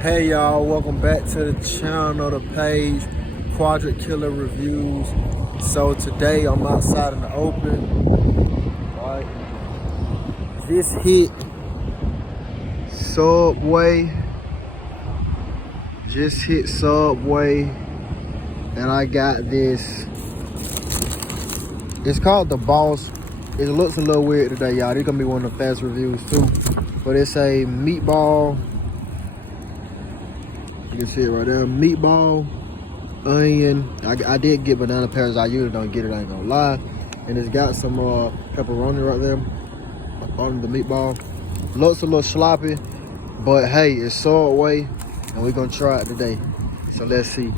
Hey y'all, welcome back to the channel, the page, Quadrik Killer Reviews. So today I'm outside in the open, right? Just hit Subway, and I got this. It's called the Boss. It looks a little weird today, y'all. This gonna be one of the fast reviews too. But it's a meatball. You can see it right there. Meatball, onion. I did get banana peppers. I usually don't get it, I ain't gonna lie. And it's got some pepperoni right there on the meatball. Looks a little sloppy, but hey, it's Subway, and we're gonna try it today. So let's see.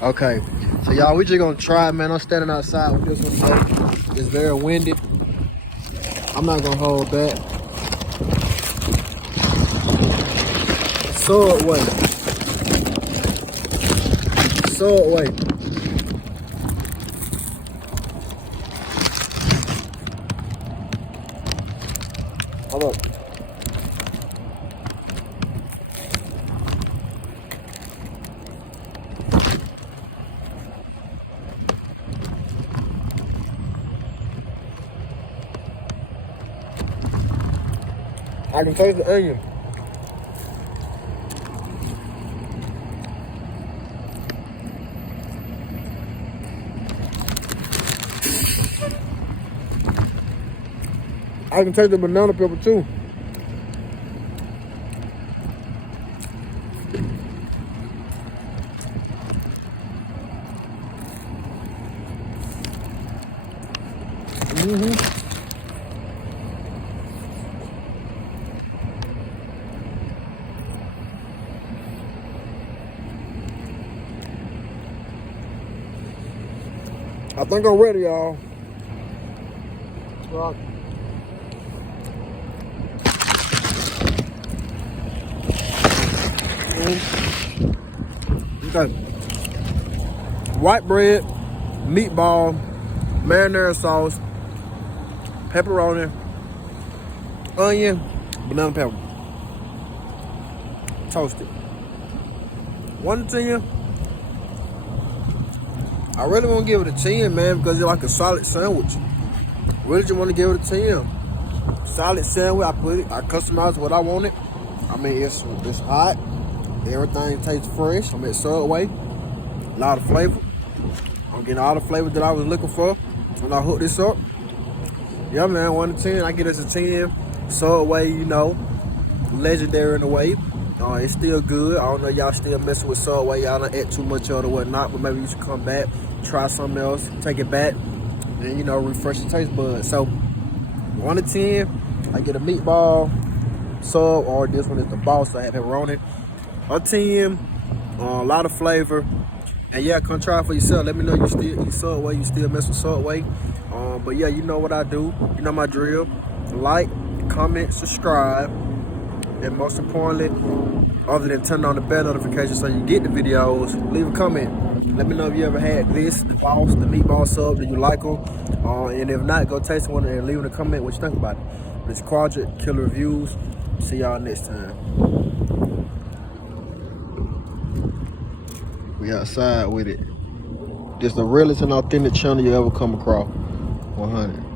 Okay, so y'all, we just gonna try it, man. I'm standing outside with this one today. It's very windy. I'm not gonna hold back. Subway. Hold up. I can taste the onion. I can taste the banana pepper too. I think I'm ready, y'all. Right. Okay. White bread, meatball, marinara sauce, pepperoni, onion, banana pepper. Toasted. 1 to 10. I really want to give it a 10, man, because it's like a solid sandwich. Really just want to give it a 10. Solid sandwich. I customized what I wanted. I mean, it's hot. Everything tastes fresh. I'm at Subway. A lot of flavor. I'm getting all the flavor that I was looking for when I hooked this up. Yeah, man, 1 to 10. I get it as a 10. Subway, you know, legendary in a way. It's still good. I don't know, y'all still messing with Subway. Y'all don't ate too much of it or whatnot, but maybe you should come back, try something else, take it back, and, you know, refresh your taste buds. So, 1 to 10, I get a meatball, sub, or this one is the Boss, so I have pepperoni. A 10, a lot of flavor. And yeah, come try it for yourself. Let me know you still eat Subway, you still mess with Subway. But yeah, you know what I do. You know my drill. Like, comment, subscribe. And most importantly, other than turning on the bell notification so you get the videos, leave a comment. Let me know if you ever had this, the Boss, the meatball sub, do you like them? And if not, go taste one and leave in a comment what you think about it. It's Quadrik Killer Reviews. See y'all next time. We outside with it. Just the realest and authentic channel you ever come across. 100.